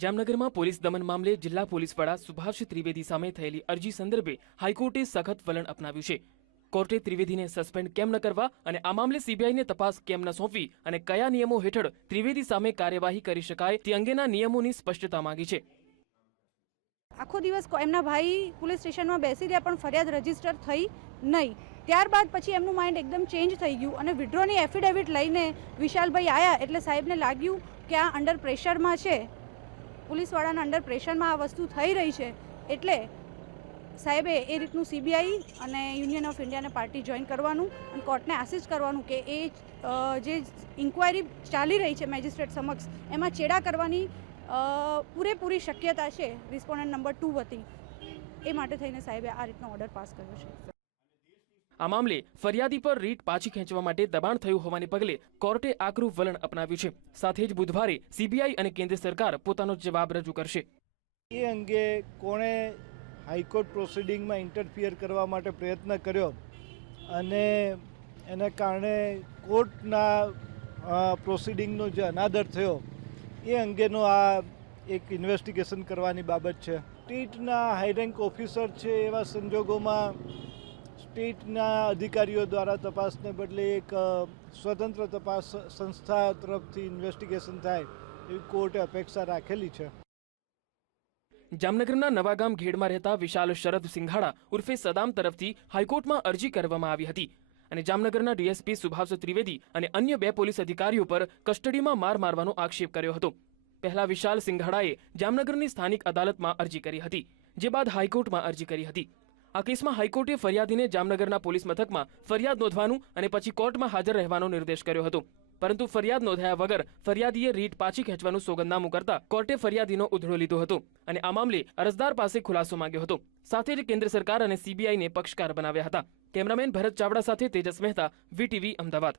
જામનગરમાં પોલીસ દમન મામલે જિલ્લા પોલીસ વડા સુભાષ ત્રિવેદી સામે થયેલી અરજી સંદર્ભે હાઈકોર્ટે સખત વલણ અપનાવ્યું છે. કોર્ટે ત્રિવેદીને સસ્પેન્ડ કેમ ન કરવા અને આ મામલે સીબીઆઈને તપાસ કેમ ન સોંપવી અને કયા નિયમો હેઠળ ત્રિવેદી સામે કાર્યવાહી કરી શકાય તે અંગેના નિયમોની સ્પષ્ટતા માંગી છે. આખો દિવસ એમના ભાઈ પોલીસ સ્ટેશનમાં બેસી રહ્યા પણ ફરિયાદ રજિસ્ટર થઈ નહીં. ત્યારબાદ પછી એમનું માઇન્ડ એકદમ ચેન્જ થઈ ગયું અને વિડ્રોની એફિડેવિટ લઈને વિશાલભાઈ આવ્યા એટલે સાહેબને લાગ્યું કે આ અંડર પ્રેશરમાં છે. પોલીસવાળાના અંડર પ્રેશરમાં આ વસ્તુ થઈ રહી છે, એટલે સાહેબે એ રીતનું સીબીઆઈ અને યુનિયન ઓફ ઇન્ડિયાને પાર્ટી જોઈન કરવાનું અને કોર્ટને આસિસ્ટ કરવાનું કે એ જે ઇન્ક્વાયરી ચાલી રહી છે મેજિસ્ટ્રેટ સમક્ષ, એમાં ચેડા કરવાની પૂરેપૂરી શક્યતા છે રિસ્પોન્ડન્ટ નંબર ટુ વતી. એ માટે થઈને સાહેબે આ રીતનો ઓર્ડર પાસ કર્યો છે. આ મામલે ફરિયાદી પર રીટ પાછી ખેંચવા માટે દબાણ થયું હોવાને પગલે કોર્ટે આકરું વલણ અપનાવ્યું છે. સાથે જ બુધવારે સીબીઆઈ અને કેન્દ્ર સરકાર પોતાનો જવાબ રજૂ કરશે. એ અંગે કોણે હાઈકોર્ટ પ્રોસિડિંગમાં ઇન્ટરફિયર કરવા માટે પ્રયત્ન કર્યો અને એને કારણે કોર્ટના પ્રોસિડિંગનો જે અનાદર થયો એ અંગેનો આ એક ઇન્વેસ્ટિગેશન કરવાની બાબત છે. સ્ટેટના હાઈરેન્ક ઓફિસર છે એવા સંજોગોમાં સ્ટેટના અધિકારીઓ દ્વારા તપાસને બદલે એક સ્વતંત્ર તપાસ સંસ્થા તરફથી ઇન્વેસ્ટિગેશન થાય એવી કોર્ટે અપેક્ષા રાખેલી છે. જામનગરના નવાગામ ઘેડમાં રહેતા વિશાલ શરદ સિંઘાડા ઉર્ફે સદામ તરફથી હાઈકોર્ટમાં અરજી કરવામાં આવી હતી અને જામનગરના ડીએસપી સુભાષ ત્રિવેદી અને અન્ય બે પોલીસ અધિકારીઓ પર કસ્ટડીમાં માર મારવાનો આક્ષેપ કર્યો હતો. પહેલા વિશાલ સિંઘાડાએ જામનગરની સ્થાનિક અદાલતમાં અરજી કરી હતી, જે બાદ હાઈકોર્ટમાં અરજી કરી હતી. આ કેસમાં હાઈકોર્ટે ફરિયાદીને જામનગરના પોલીસ મથકમાં ફરિયાદ નોંધવાનું અને પછી કોર્ટમાં હાજર રહેવાનો નિર્દેશ કર્યો હતો. પરંતુ ફરિયાદ નોંધાયા વગર ફરિયાદીએ રીટ પાછી ખેંચવાનું સોગંદનામું કરતા કોર્ટે ફરિયાદીનો ઉધડો લીધો હતો અને આ મામલે અરજદાર પાસે ખુલાસો માંગ્યો હતો. સાથે જ કેન્દ્ર સરકાર અને સીબીઆઈને પક્ષકાર બનાવ્યા હતા. કેમેરામેન ભરત ચાવડા સાથે તેજસ મહેતા, વીટીવી અમદાવાદ.